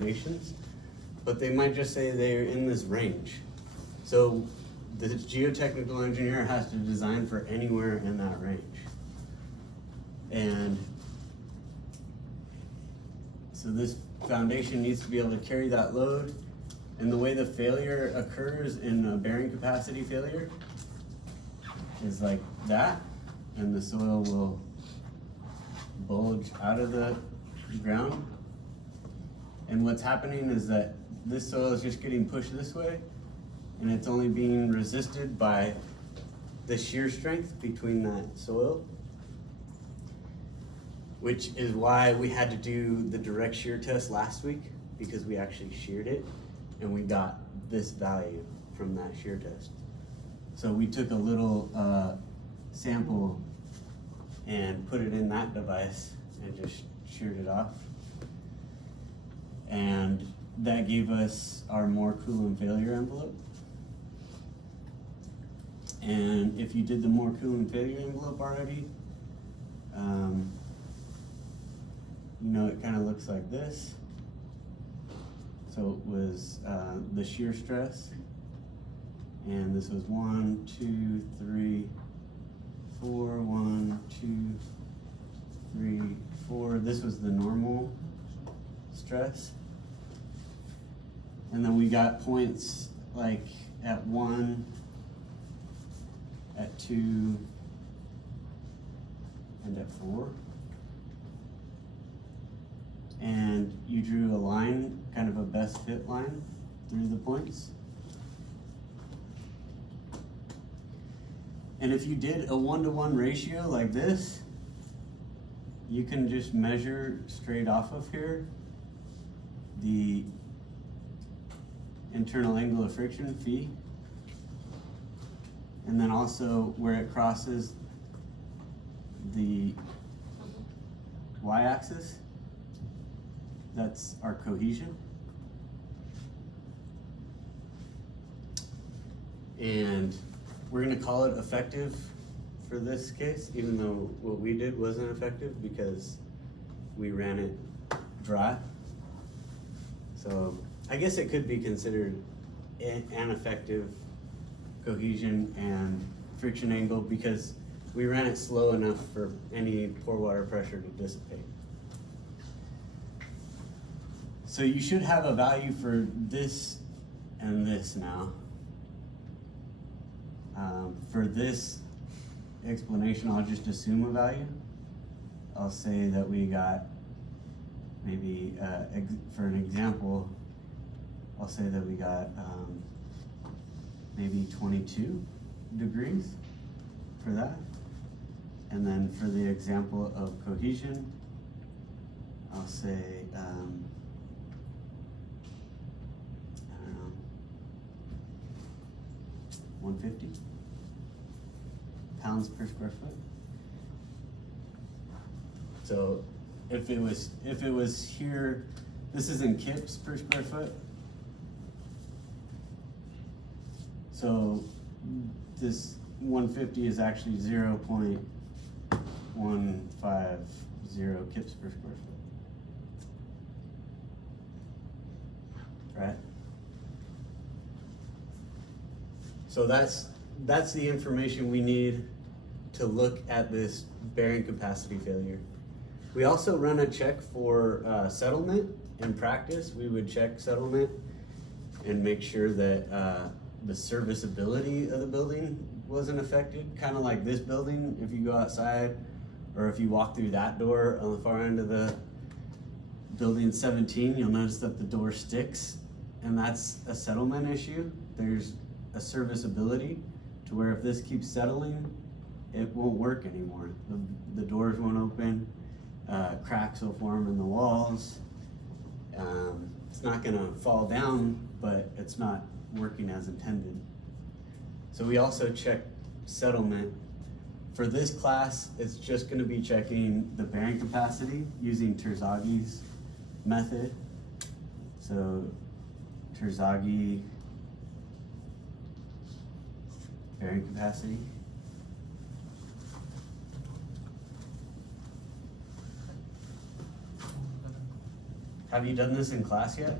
foundations, but they might just say they're in this range. So the geotechnical engineer has to design for anywhere in that range. And so this foundation needs to be able to carry that load. And the way the failure occurs in a bearing capacity failure is like that, and the soil will bulge out of the ground. And what's happening is that this soil is just getting pushed this way, and it's only being resisted by the shear strength between that soil, which is why we had to do the direct shear test last week, because we actually sheared it and we got this value from that shear test. So we took a little sample and put it in that device and just sheared it off. And that gave us our more coolant failure envelope. And if you did the more coolant failure envelope already, you know, it kind of looks like this. So it was the shear stress, and this was 1, 2, 3, 4, 1, 2, 3, 4. This was the normal stress. And then we got points like at 1, at 2, and at 4. And you drew a line, kind of a best fit line through the points. And if you did a 1-to-1 ratio like this, you can just measure straight off of here the internal angle of friction, phi, and then also where it crosses the y-axis. That's our cohesion. And we're gonna call it effective for this case, even though what we did wasn't effective because we ran it dry. So I guess it could be considered an effective cohesion and friction angle because we ran it slow enough for any pore water pressure to dissipate. So you should have a value for this and this now. For this explanation, I'll just assume a value. I'll say that we got maybe, for an example, I'll say that we got maybe 22 degrees for that. And then for the example of cohesion, I'll say, 150 pounds per square foot. So if it was here, this is in kips per square foot. So this 150 is actually 0.150 kips per square foot. Right? So that's the information we need to look at this bearing capacity failure. We also run a check for settlement. In practice, we would check settlement and make sure that the serviceability of the building wasn't affected. Kind of like this building, if you go outside or if you walk through that door on the far end of the building 17, you'll notice that the door sticks, and that's a settlement issue. There's a serviceability to where if this keeps settling, it won't work anymore. The doors won't open, cracks will form in the walls. It's not gonna fall down, but it's not working as intended. So we also check settlement. For this class, it's just gonna be checking the bearing capacity using Terzagh's method. So Terzaghi bearing capacity. Have you done this in class yet?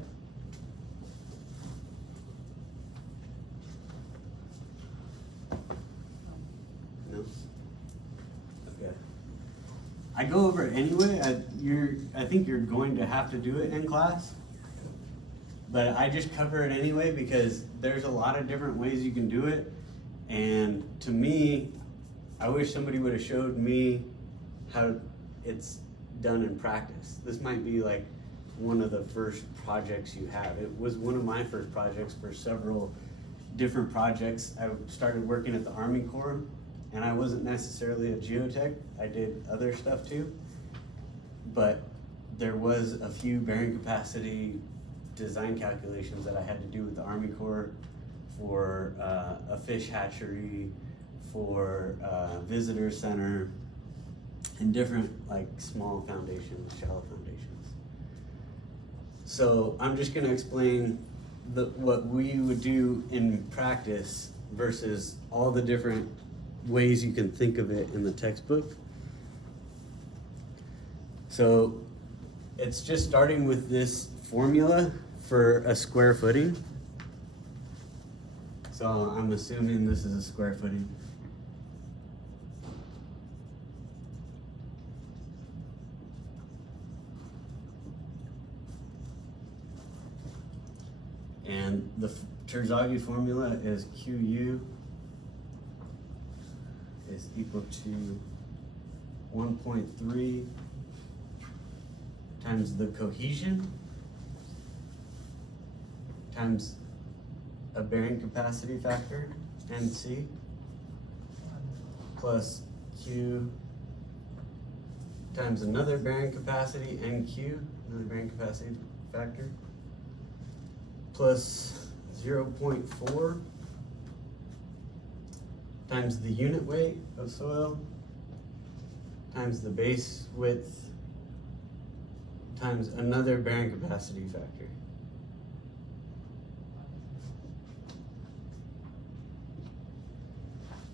No? Okay. I go over it anyway. I think you're going to have to do it in class. But I just cover it anyway because there's a lot of different ways you can do it. And to me, I wish somebody would have showed me how it's done in practice. This might be like one of the first projects you have. It was one of my first projects for several different projects. I started working at the Army Corps, and I wasn't necessarily a geotech. I did other stuff too. But there was a few bearing capacity design calculations that I had to do with the Army Corps for a fish hatchery, for a visitor center, and different like small foundations, shallow foundations. So I'm just gonna explain what we would do in practice versus all the different ways you can think of it in the textbook. So it's just starting with this formula for a square footing. So I'm assuming this is a square footing. And the Terzaghi formula is QU is equal to 1.3 times the cohesion times a bearing capacity factor, NC, plus Q times another bearing capacity, NQ, another bearing capacity factor, plus 0.4 times the unit weight of soil times the base width times another bearing capacity factor.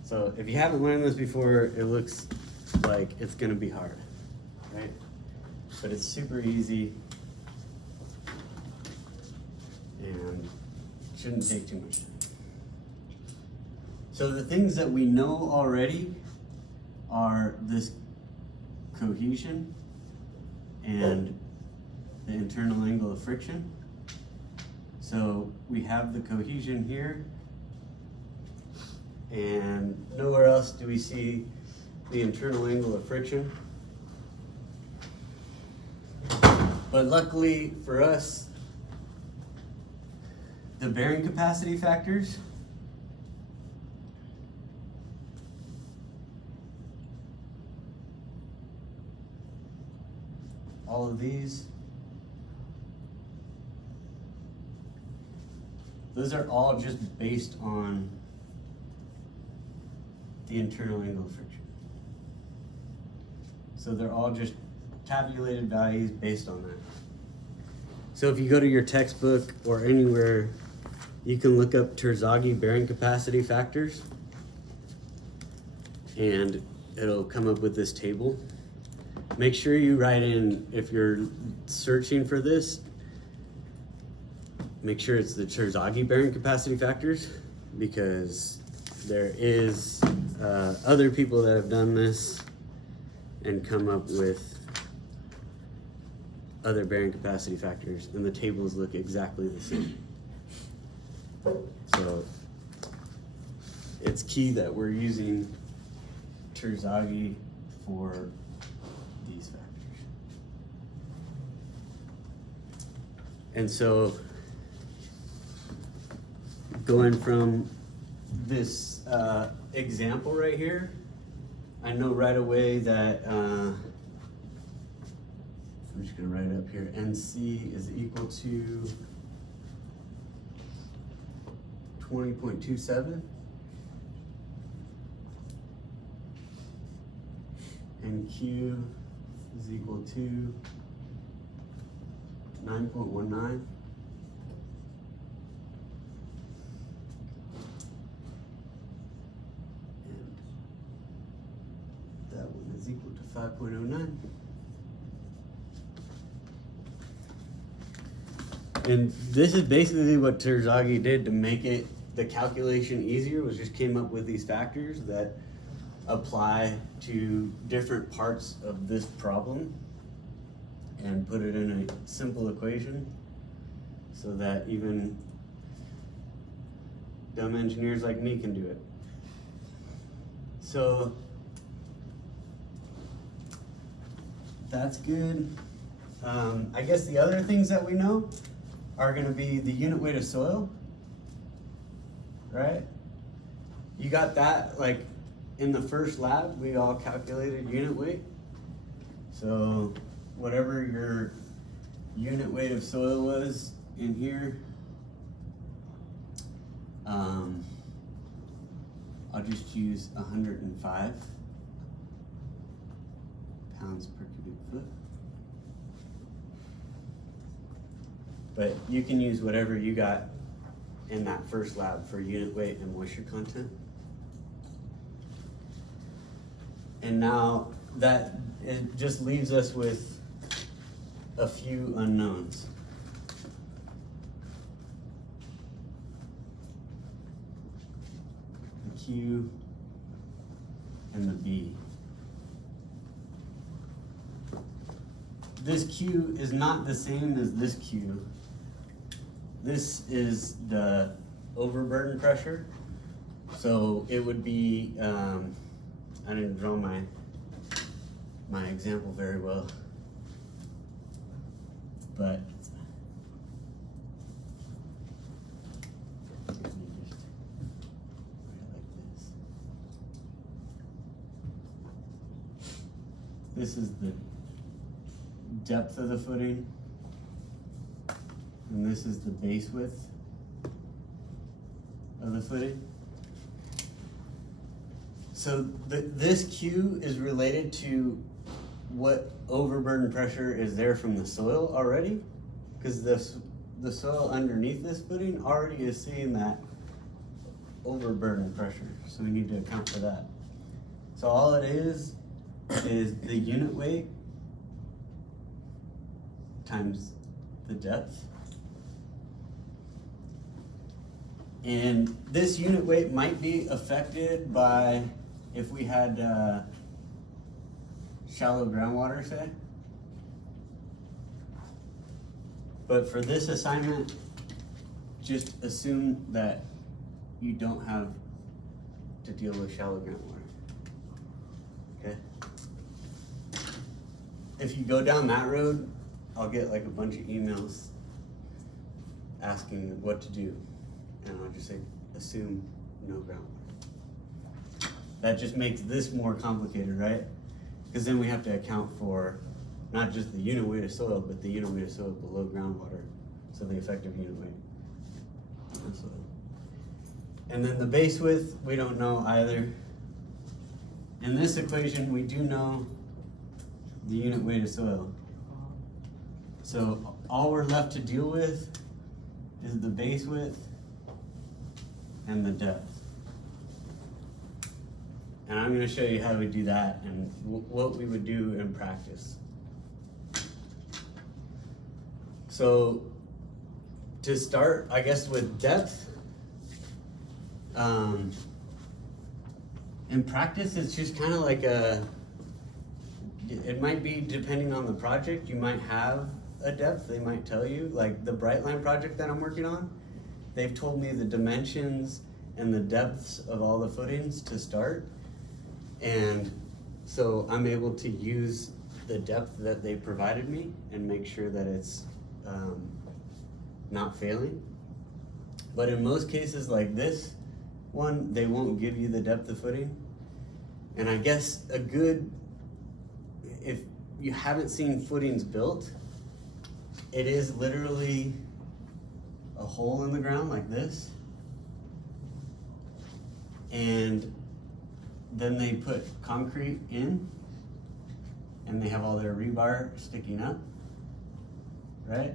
So if you haven't learned this before, it looks like it's gonna be hard, right? But it's super easy and shouldn't take too much time. So the things that we know already are this cohesion and the internal angle of friction. So we have the cohesion here, and nowhere else do we see the internal angle of friction. But luckily for us, the bearing capacity factors all of these, those are all just based on the internal angle of friction. So they're all just tabulated values based on that. So if you go to your textbook or anywhere, you can look up Terzaghi bearing capacity factors, and it'll come up with this table. Make sure you write in, if you're searching for this, make sure it's the Terzaghi bearing capacity factors, because there is other people that have done this and come up with other bearing capacity factors, and the tables look exactly the same. So it's key that we're using Terzaghi for these factors. And so going from this example right here, I know right away that I'm just gonna write it up here. NC is equal to 20.27, and Q is equal to 9.19. And that one is equal to 5.09. And this is basically what Terzaghi did to make it the calculation easier, was just came up with these factors that apply to different parts of this problem and put it in a simple equation so that even dumb engineers like me can do it. So that's good. I guess the other things that we know are gonna be the unit weight of soil, right? You got that, like in the first lab, we all calculated unit weight. So whatever your unit weight of soil was in here, I'll just use 105 pounds per cubic foot. But you can use whatever you got in that first lab for unit weight and moisture content. And now that it just leaves us with a few unknowns. The Q and the B. This Q is not the same as this Q. This is the overburden pressure. So it would be, I didn't draw my example very well, but let me just write it like this. This is the depth of the footing, and this is the base width of the footing. So this Q is related to what overburden pressure is there from the soil already, because the soil underneath this footing already is seeing that overburden pressure, so we need to account for that. So all it is the unit weight times the depth. And this unit weight might be affected by if we had shallow groundwater, say. But for this assignment, just assume that you don't have to deal with shallow groundwater, okay? If you go down that road, I'll get like a bunch of emails asking what to do. And I'll just say, assume no groundwater. That just makes this more complicated, right? Because then we have to account for not just the unit weight of soil, but the unit weight of soil below groundwater. So the effective unit weight of soil. And then the base width, we don't know either. In this equation, we do know the unit weight of soil. So all we're left to deal with is the base width and the depth. And I'm going to show you how we do that and what we would do in practice. So to start, I guess with depth, in practice it's just kind of like it might be depending on the project, you might have a depth, they might tell you, like the Brightline project that I'm working on, they've told me the dimensions and the depths of all the footings to start. And so I'm able to use the depth that they provided me and make sure that it's not failing. But in most cases like this one, they won't give you the depth of footing. And I guess if you haven't seen footings built, it is literally a hole in the ground like this. And then they put concrete in and they have all their rebar sticking up, right?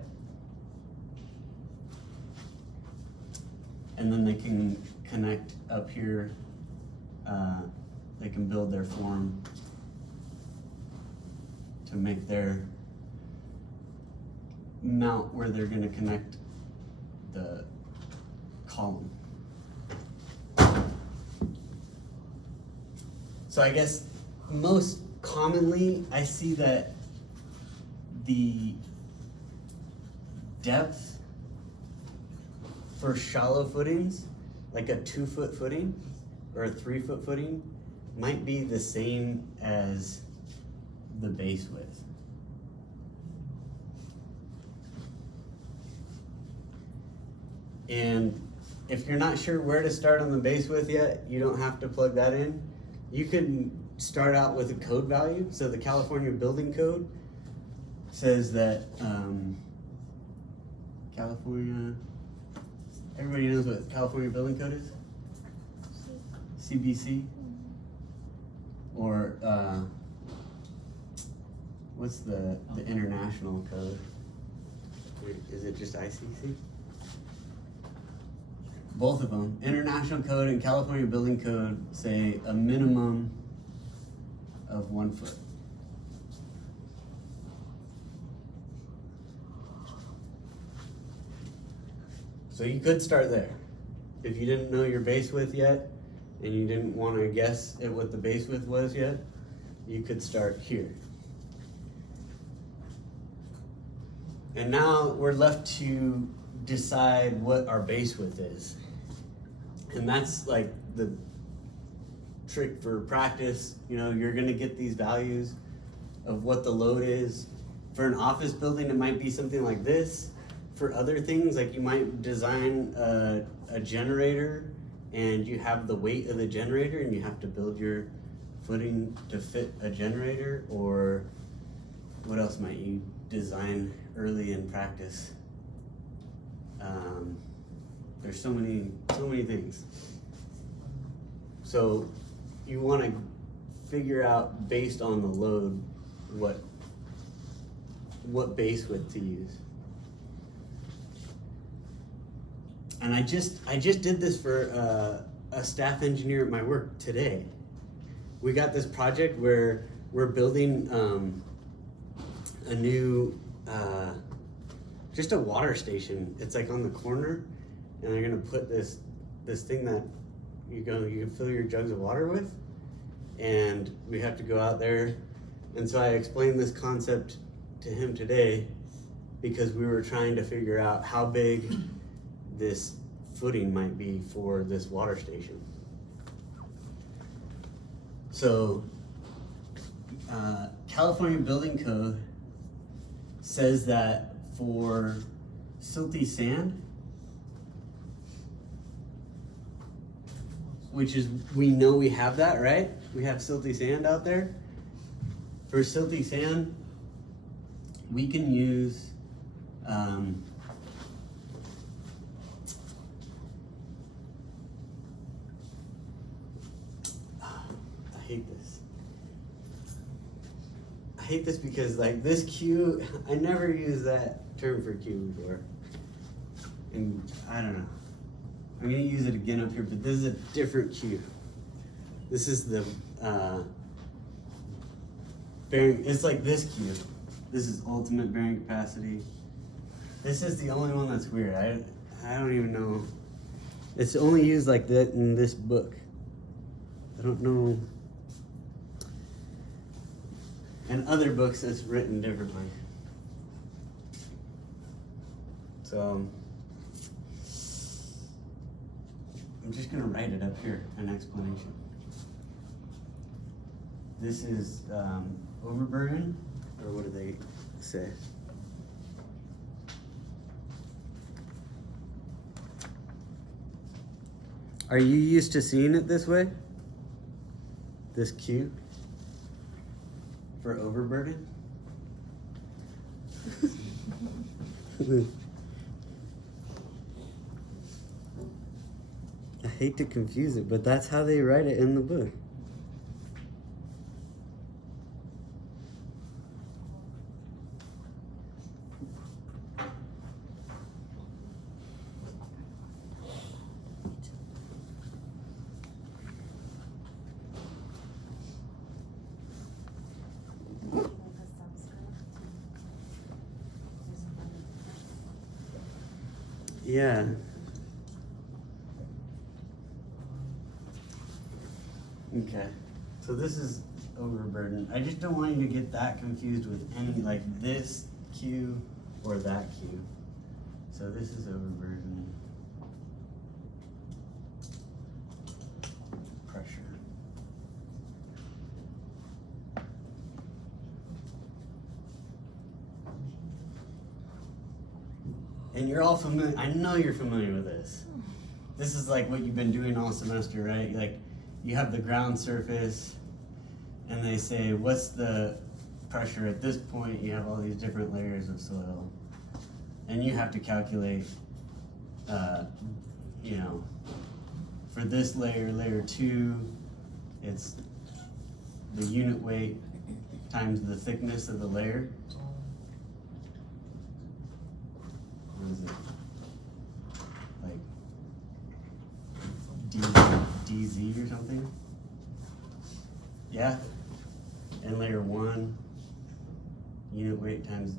And then they can connect up here, they can build their form to make their mount where they're gonna connect the column. So I guess most commonly I see that the depth for shallow footings, like a 2-foot footing or a 3-foot footing, might be the same as the base width. And if you're not sure where to start on the base width yet, you don't have to plug that in. You can start out with a code value. So the California Building Code says that California, everybody knows what California Building Code is? CBC? Or what's the international code? Is it just ICC? Both of them, International Code and California Building Code, say a minimum of 1 foot. So you could start there. If you didn't know your base width yet, and you didn't want to guess at what the base width was yet, you could start here. And now we're left to decide what our base width is. And that's like the trick for practice. You know, you're gonna get these values of what the load is. For an office building, it might be something like this. For other things, like you might design a generator and you have the weight of the generator and you have to build your footing to fit a generator. Or what else might you design early in practice? There's so many things. So you want to figure out based on the load what base width to use. And I just did this for a staff engineer at my work today. We got this project where we're building a new just a water station. It's like on the corner, and they're gonna put this thing that you can fill your jugs of water with, and we have to go out there. And so I explained this concept to him today because we were trying to figure out how big this footing might be for this water station. So California Building Code says that for silty sand, which is, we know we have that, right? We have silty sand out there. For silty sand, we can use I hate this. I hate this because like this Q, I never used that term for Q before. And I don't know. I'm gonna use it again up here, but this is a different Q. This is the bearing, it's like this Q. This is ultimate bearing capacity. This is the only one that's weird. I don't even know. It's only used like that in this book. I don't know. In other books, it's written differently. So I'm just gonna write it up here, an explanation. This is overburden, or what do they say? Are you used to seeing it this way? This Q for overburden? I hate to confuse it, but that's how they write it in the book. Yeah. Okay. So this is overburden. I just don't want you to get that confused with any, like this Q or that Q. So this is overburden. Pressure. And you're all familiar, I know you're familiar with this. This is like what you've been doing all semester, right? Like you have the ground surface and they say, what's the pressure at this point? You have all these different layers of soil. And you have to calculate, you know, for this layer, layer 2, it's the unit weight times the thickness of the layer. What is it? Like DZ or something? Yeah? And layer 1, unit weight times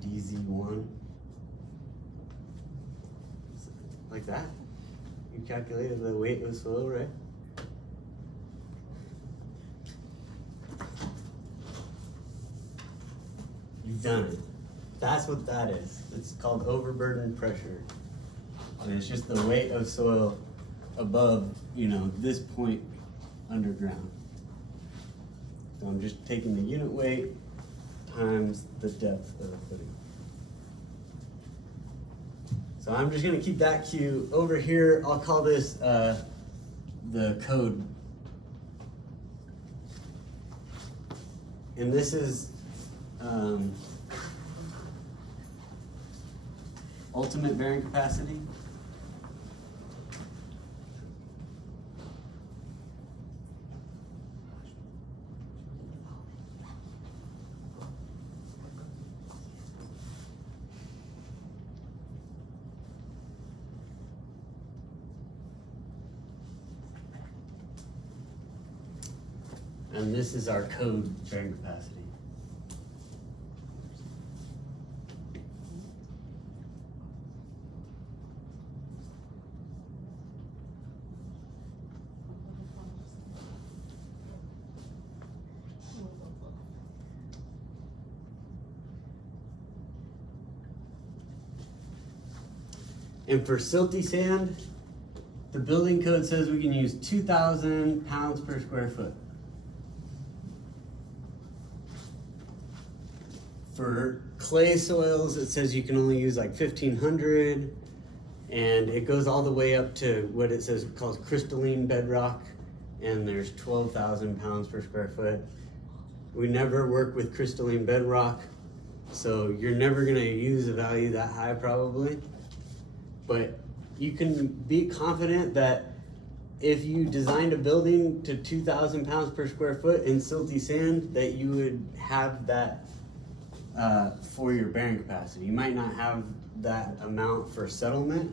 DZ1. Like that. You calculated the weight of soil, right? You've done it. That's what that is. It's called overburden pressure. And it's just the weight of soil above, you know, this point underground. So I'm just taking the unit weight times the depth of the footing. So I'm just gonna keep that Q over here. I'll call this the code. And this is ultimate bearing capacity. And this is our code bearing capacity. And for silty sand, the building code says we can use 2,000 pounds per square foot. For clay soils, it says you can only use like 1,500, and it goes all the way up to what it says calls crystalline bedrock, and there's 12,000 pounds per square foot. We never work with crystalline bedrock, so you're never gonna use a value that high probably. But you can be confident that if you designed a building to 2,000 pounds per square foot in silty sand, that you would have that for your bearing capacity. You might not have that amount for settlement,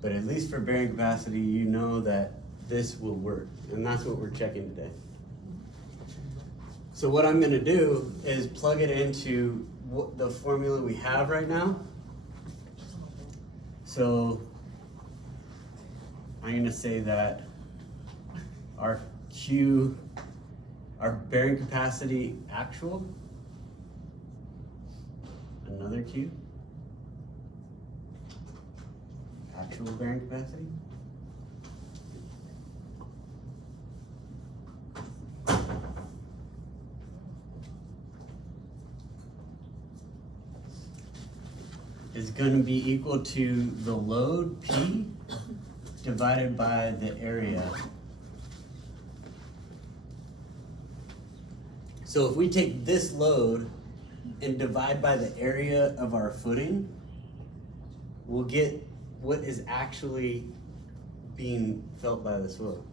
but at least for bearing capacity, you know that this will work. And that's what we're checking today. So what I'm gonna do is plug it into the formula we have right now. So I'm gonna say that our Q, our bearing capacity actual, another Q, actual bearing capacity, is going to be equal to the load P divided by the area. So if we take this load and divide by the area of our footing, we'll get what is actually being felt by the soil.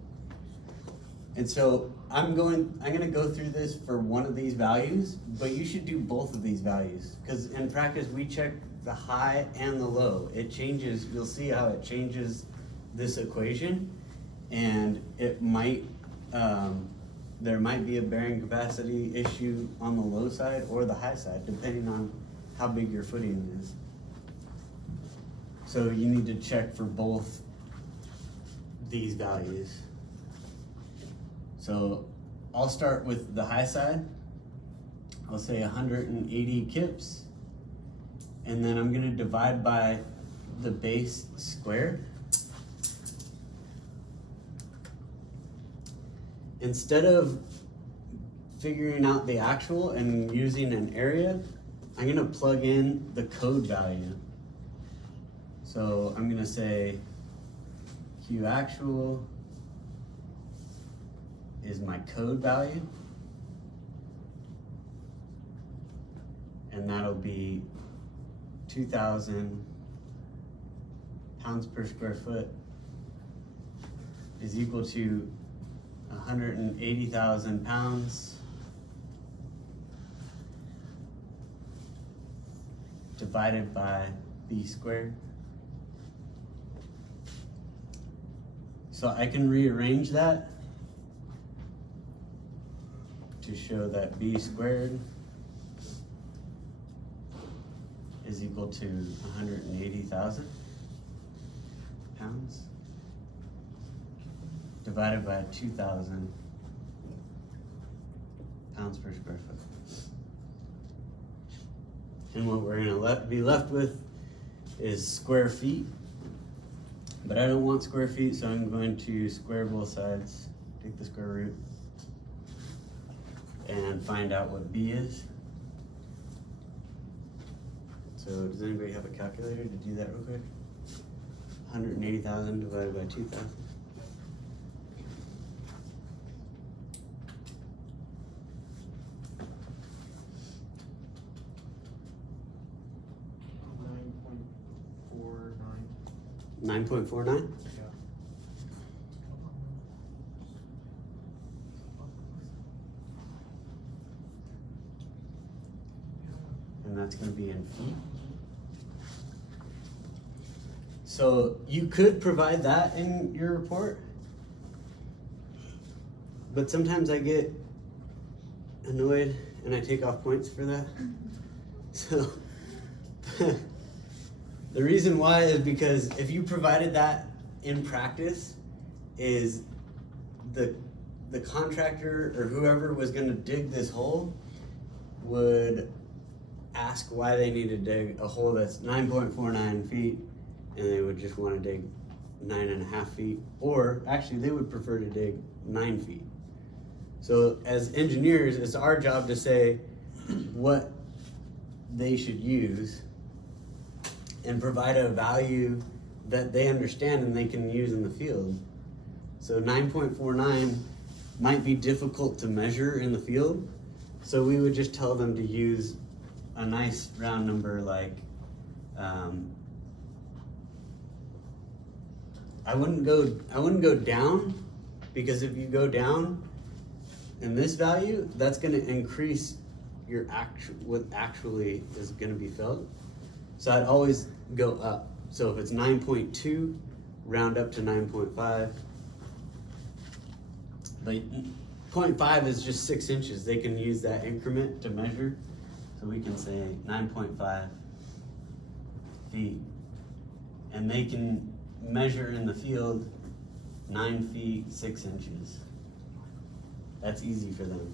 And so I'm gonna go through this for one of these values, but you should do both of these values, because in practice we check the high and the low. It changes, you'll see how it changes this equation, and it might, there might be a bearing capacity issue on the low side or the high side, depending on how big your footing is. So you need to check for both these values. So I'll start with the high side. I'll say 180 kips, and then I'm gonna divide by the base squared. Instead of figuring out the actual and using an area, I'm gonna plug in the code value. So I'm gonna say Q actual is my code value, and that'll be 2,000 pounds per square foot is equal to 180,000 pounds divided by B squared. So I can rearrange that to show that B squared is equal to 180,000 pounds divided by 2,000 pounds per square foot. And what we're gonna be left with is square feet. But I don't want square feet, so I'm going to square both sides, take the square root, and find out what B is. So does anybody have a calculator to do that real quick? 180,000 divided by 2,000. $9.49. Yeah. And that's going to be in feet. So you could provide that in your report, but sometimes I get annoyed and I take off points for that. So the reason why is because if you provided that in practice, is the contractor or whoever was going to dig this hole would ask why they need to dig a hole that's 9.49 feet, and they would just want to dig 9.5 feet, or actually they would prefer to dig 9 feet. So as engineers, it's our job to say what they should use and provide a value that they understand and they can use in the field. So 9.49 might be difficult to measure in the field, so we would just tell them to use a nice round number like, I wouldn't go down, because if you go down in this value, that's gonna increase your what actually is gonna be felt. So I'd always go up. So if it's 9.2, round up to 9.5. But 0.5 is just 6 inches. They can use that increment to measure. So we can say 9.5 feet. And they can measure in the field 9 feet, 6 inches. That's easy for them.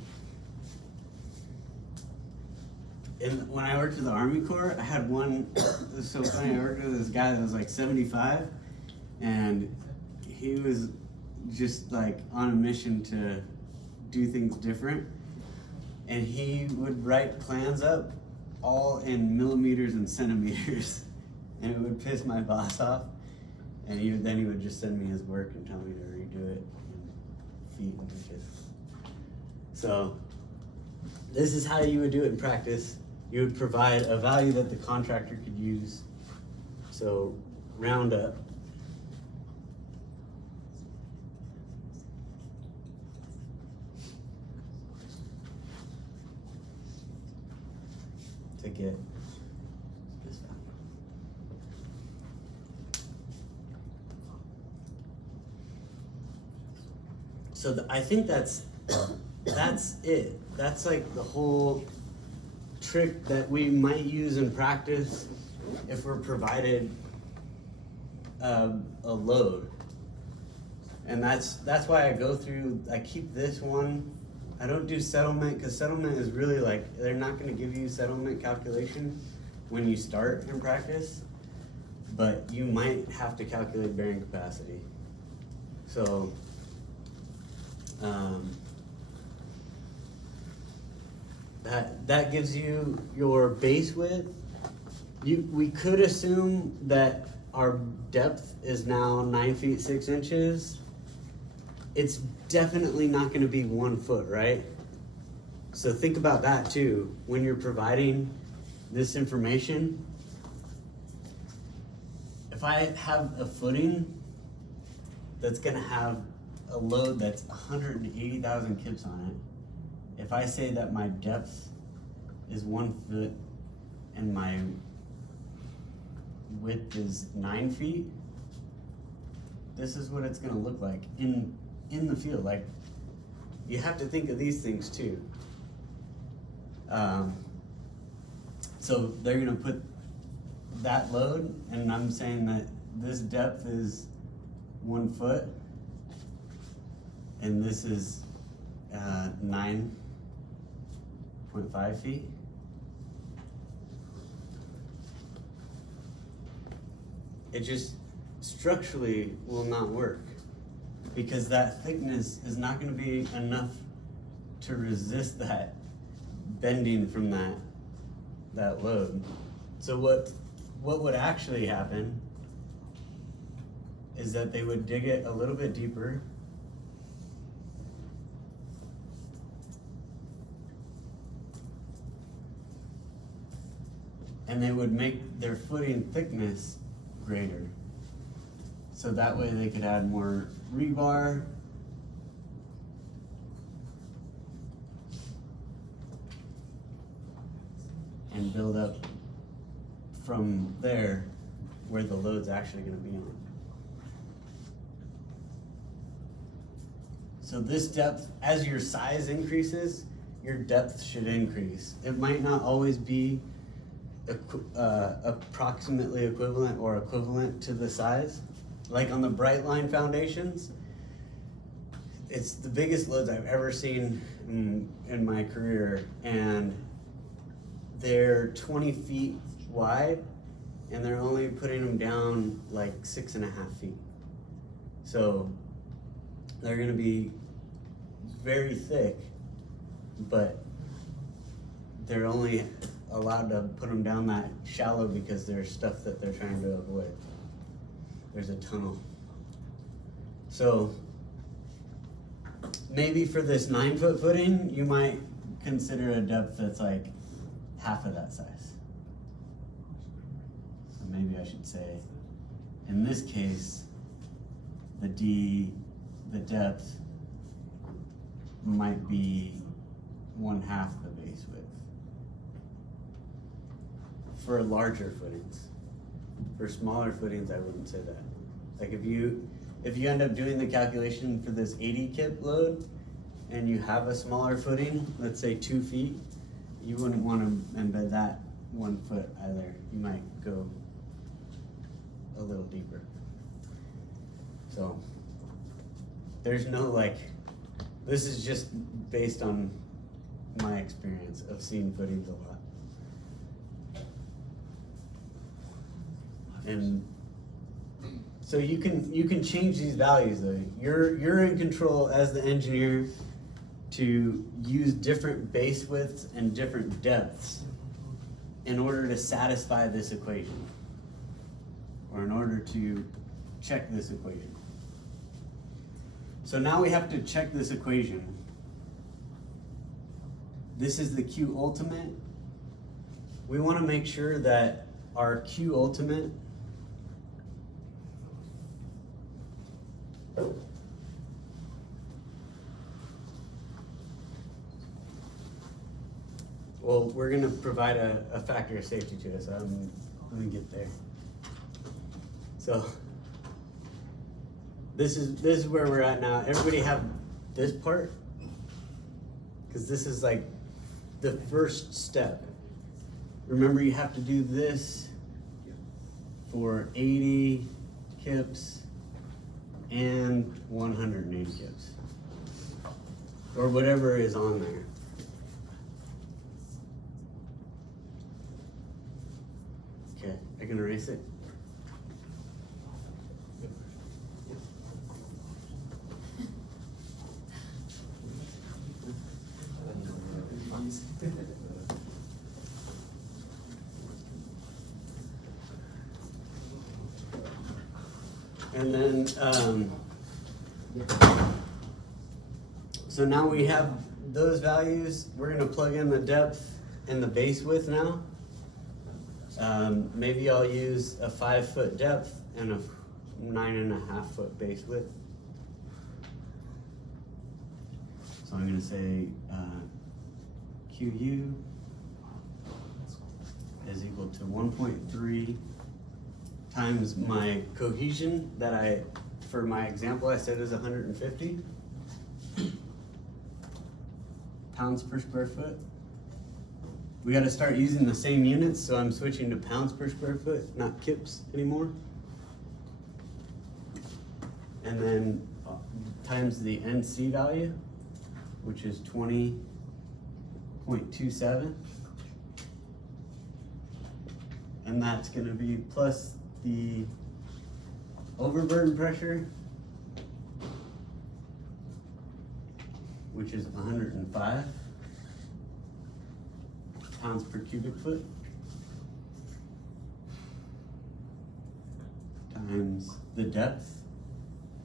And when I worked at the Army Corps, I had one, it was so funny, I worked with this guy that was like 75, and he was just like on a mission to do things different. And he would write plans up all in millimeters and centimeters, and it would piss my boss off. And then he would just send me his work and tell me to redo it in feet and inches. So this is how you would do it in practice. You would provide a value that the contractor could use. So round up. To get this value. So I think that's it. That's like the whole trick that we might use in practice if we're provided a load. And that's why I keep this one. I don't do settlement, because settlement is really like, they're not gonna give you settlement calculation when you start in practice, but you might have to calculate bearing capacity. So, that gives you your base width. We could assume that our depth is now 9 feet 6 inches. It's definitely not gonna be 1 foot, right? So think about that too. When you're providing this information, if I have a footing that's gonna have a load that's 180,000 kips on it, if I say that my depth is 1 foot and my width is 9 feet, this is what it's gonna look like in the field. Like, you have to think of these things too. So they're gonna put that load, and I'm saying that this depth is 1 foot, and this is 9.5 feet. It just structurally will not work, because that thickness is not going to be enough to resist that bending from that load. So what would actually happen is that they would dig it a little bit deeper, and they would make their footing thickness greater. So that way they could add more rebar, and build up from there where the load's actually gonna be on. So this depth, as your size increases, your depth should increase. It might not always be approximately equivalent or equivalent to the size. Like on the bright line foundations, it's the biggest loads I've ever seen in my career, and they're 20 feet wide, and they're only putting them down like 6.5 feet. So they're gonna be very thick, but they're only allowed to put them down that shallow because there's stuff that they're trying to avoid. There's a tunnel. So maybe for this 9 foot footing, you might consider a depth that's like half of that size. So maybe I should say, in this case, the depth might be 1/2 the base width. For larger footings. For smaller footings, I wouldn't say that. Like if you end up doing the calculation for this 80 kip load, and you have a smaller footing, let's say 2 feet, you wouldn't want to embed that 1 foot either. You might go a little deeper. So there's no this is just based on my experience of seeing footings a lot. And so you can change these values though. You're in control as the engineer to use different base widths and different depths in order to satisfy this equation, or in order to check this equation. So now we have to check this equation. This is the Q ultimate. We want to make sure that our Q ultimate well, we're going to provide a factor of safety to it, so let me get there. So this is where we're at now. Everybody have this part, because this is like the first step. Remember, you have to do this for 80 kips and 180 kips, or whatever is on there. Okay, I can erase it. And then, so now we have those values. We're gonna plug in the depth and the base width now. Maybe I'll use a 5-foot depth and a 9.5-foot base width. So I'm gonna say QU is equal to 1.3 times my cohesion that for my example, I said is 150 pounds per square foot. We gotta start using the same units, so I'm switching to pounds per square foot, not kips anymore. And then times the NC value, which is 20.27. And that's gonna be plus the overburden pressure, which is 105 pounds per cubic foot, times the depth,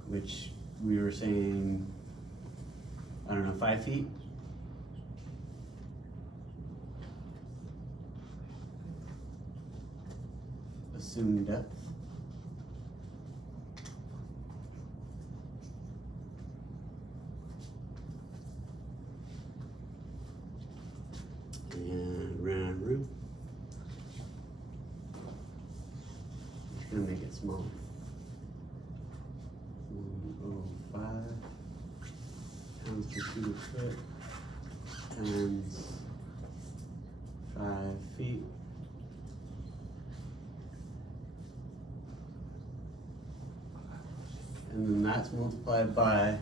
which we were saying, I don't know, 5 feet. Assumed depth. And run out of room. Just gonna make it smaller. 105 pounds per cubic foot times 5 feet. And then that's multiplied by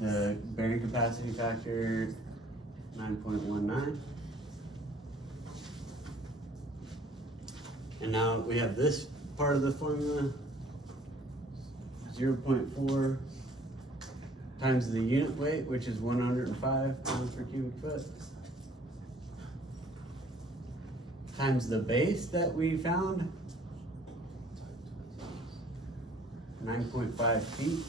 the bearing capacity factor, 9.19. And now we have this part of the formula, 0.4 times the unit weight, which is 105 pounds per cubic foot, times the base that we found, 9.5 feet.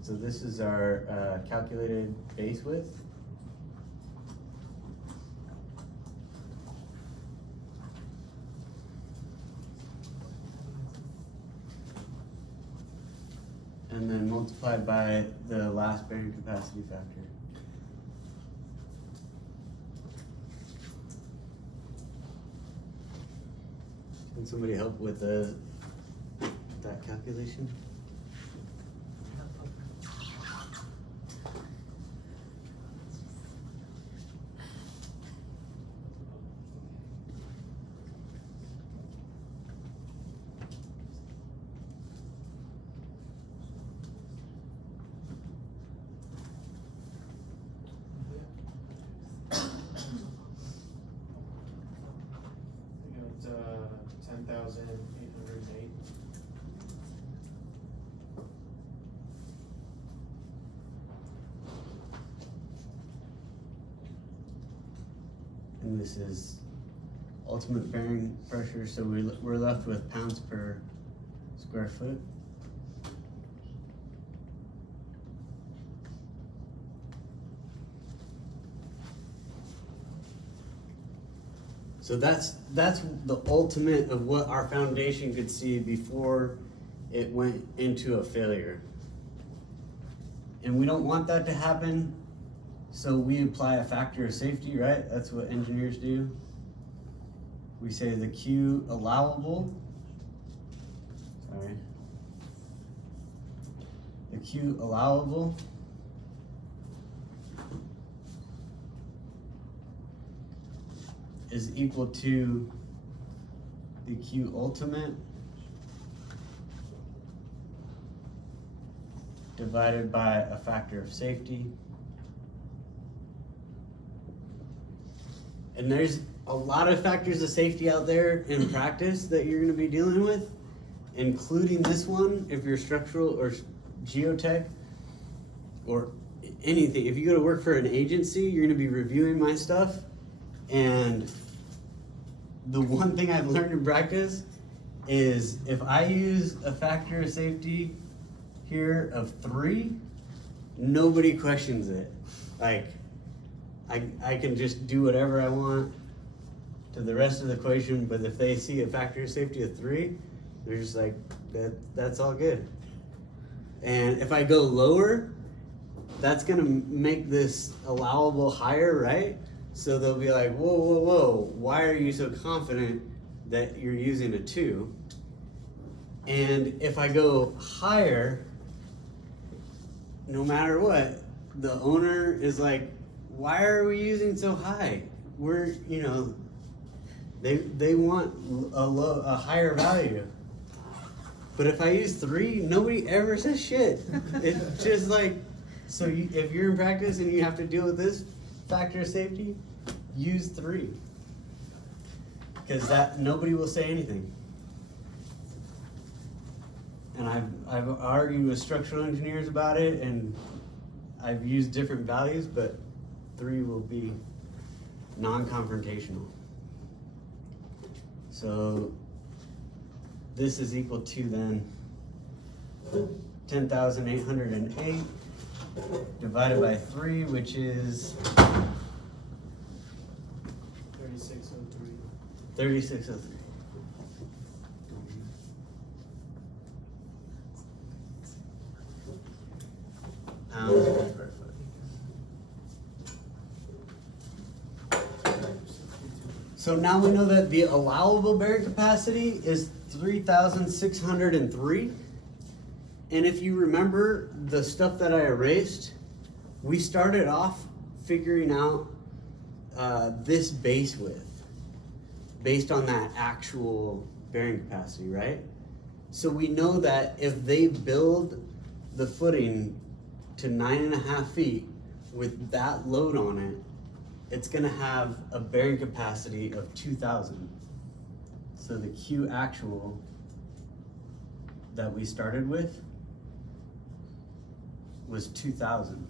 So this is our calculated base width. And then multiplied by the last bearing capacity factor. Can somebody help with that calculation? I got 10,808. And this is ultimate bearing pressure, so we're left with pounds per square foot. So that's the ultimate of what our foundation could see before it went into a failure. And we don't want that to happen, so we apply a factor of safety, right? That's what engineers do. We say the Q allowable, the Q allowable is equal to the Q ultimate divided by a factor of safety. And there's a lot of factors of safety out there in practice that you're gonna be dealing with, including this one if you're structural or geotech or anything. If you go to work for an agency, you're gonna be reviewing my stuff, and the one thing I've learned in practice is if I use a factor of safety here of 3, nobody questions it. Like, I can just do whatever I want to the rest of the equation, but if they see a factor of safety of 3, they're just like, that's all good. And if I go lower, that's gonna make this allowable higher, right? So they'll be like, whoa, whoa, whoa, why are you so confident that you're using a 2? And if I go higher, no matter what, the owner is like, why are we using so high? We're, you know, they want a higher value. But if I use 3, nobody ever says shit. It's just like, so if you're in practice and you have to deal with this factor of safety, use 3. Because that nobody will say anything. And I've argued with structural engineers about it, and I've used different values, but 3 will be non-confrontational. So this is equal to then 10,808 divided by 3, which is 3603. 3603. Pounds per square foot. So now we know that the allowable bearing capacity is 3,603. And if you remember the stuff that I erased, we started off figuring out this base width based on that actual bearing capacity, right? So we know that if they build the footing to 9.5 feet with that load on it, it's gonna have a bearing capacity of 2,000. So the Q actual that we started with was 2,000.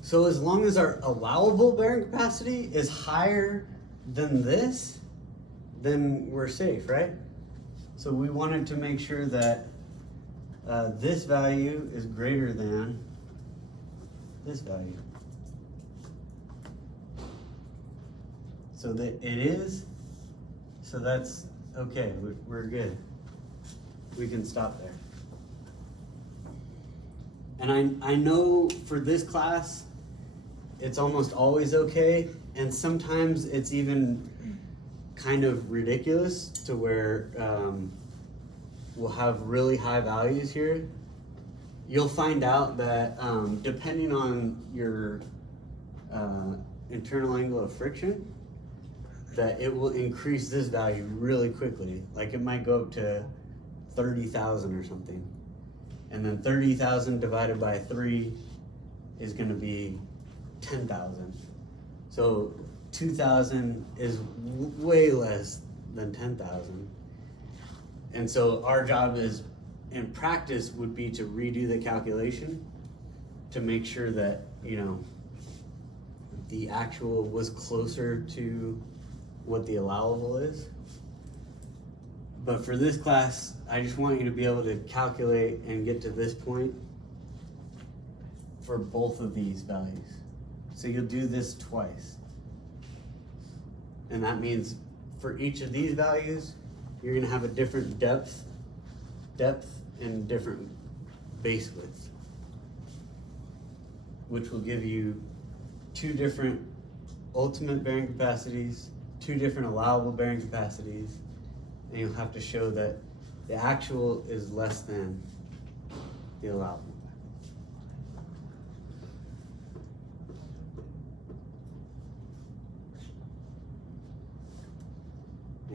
So as long as our allowable bearing capacity is higher than this, then we're safe, right? So we wanted to make sure that this value is greater than this value. So that it is, so that's okay, we're good. We can stop there. And I know for this class, it's almost always okay, and sometimes it's even kind of ridiculous to where we'll have really high values here. You'll find out that depending on your internal angle of friction, that it will increase this value really quickly. Like it might go up to 30,000 or something. And then 30,000 divided by 3 is gonna be 10,000. So 2,000 is way less than 10,000. And so our job is, in practice, would be to redo the calculation to make sure that, you know, the actual was closer to what the allowable is. But for this class, I just want you to be able to calculate and get to this point for both of these values. So you'll do this twice. And that means for each of these values, you're gonna have a different depth and different base width, which will give you 2 different ultimate bearing capacities, 2 different allowable bearing capacities, and you'll have to show that the actual is less than the allowable.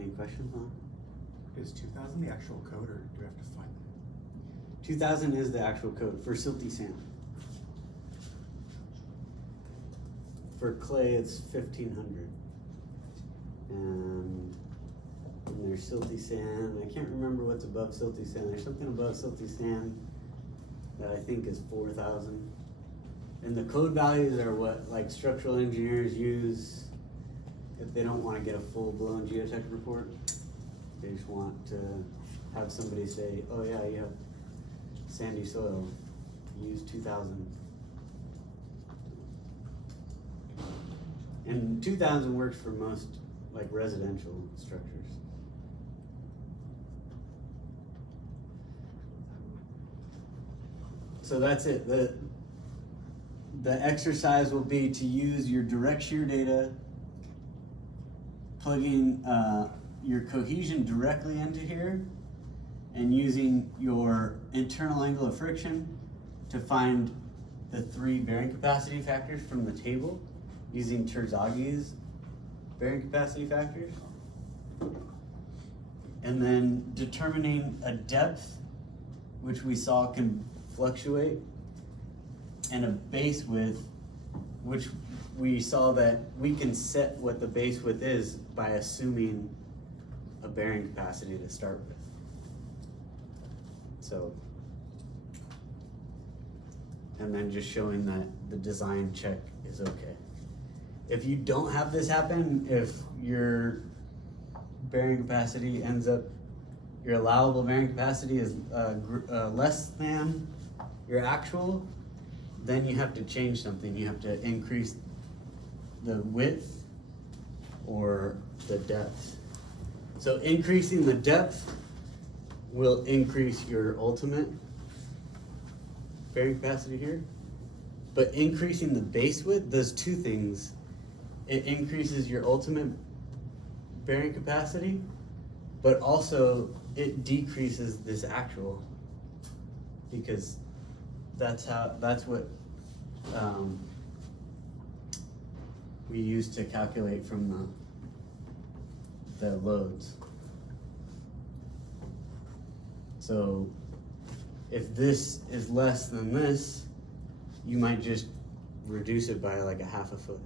Any questions on it? Is 2000 the actual code, or do we have to find it? 2000 is the actual code for silty sand. For clay, it's 1500. And there's silty sand. I can't remember what's above silty sand. There's something above silty sand that I think is 4000. And the code values are what like structural engineers use if they don't want to get a full-blown geotech report. They just want to have somebody say, oh yeah, you have sandy soil, use 2000. And 2000 works for most like residential structures. So that's it. The exercise will be to use your direct shear data, plugging your cohesion directly into here, and using your internal angle of friction to find the 3 bearing capacity factors from the table, using Terzagh's bearing capacity factors, and then determining a depth, which we saw can fluctuate, and a base width, which we saw that we can set what the base width is by assuming a bearing capacity to start with. So, and then just showing that the design check is okay. If you don't have this happen, if your bearing capacity ends up, your allowable bearing capacity is less than your actual, then you have to change something. You have to increase the width or the depth. So increasing the depth will increase your ultimate bearing capacity here, but increasing the base width does 2 things. It increases your ultimate bearing capacity, but also it decreases this actual, because that's what we use to calculate from the loads. So if this is less than this, you might just reduce it by like a half a foot.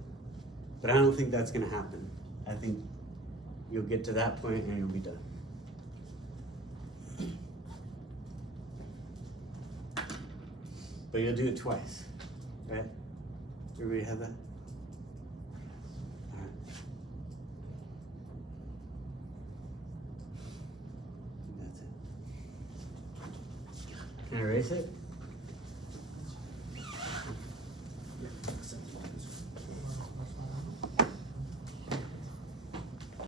But I don't think that's gonna happen. I think you'll get to that point and you'll be done. But you'll do it twice, right? Everybody have that? All right. That's it. Can I erase it?